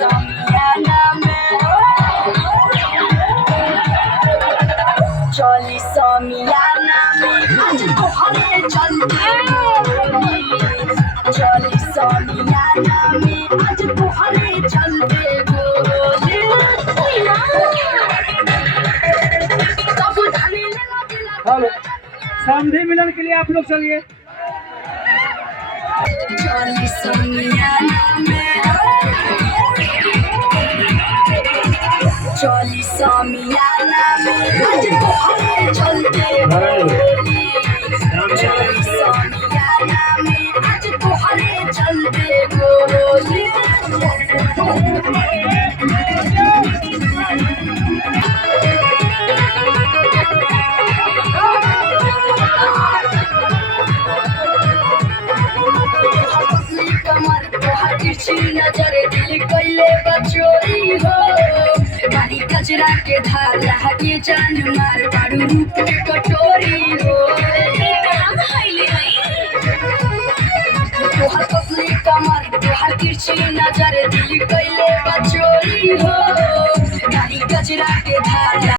समियाना में चली समियाना में आज तोहरे चलते चली समियाना में आज तोहरे चलते हेलो समधी मिलन के लिए आप लोग चलिए। चली समियाना में चली समियाना में आज तोहरे चलते चली समियाना में आज तोहरे चलते गोली नजर दिल कैले बचोरी हो गाड़ी कचरा के धार के जान मार पारू रूप के कटोरी हो तोहर पतली कमर तोहर तिरछी नजर दिल कैले बचोरी हो गाड़ी कचरा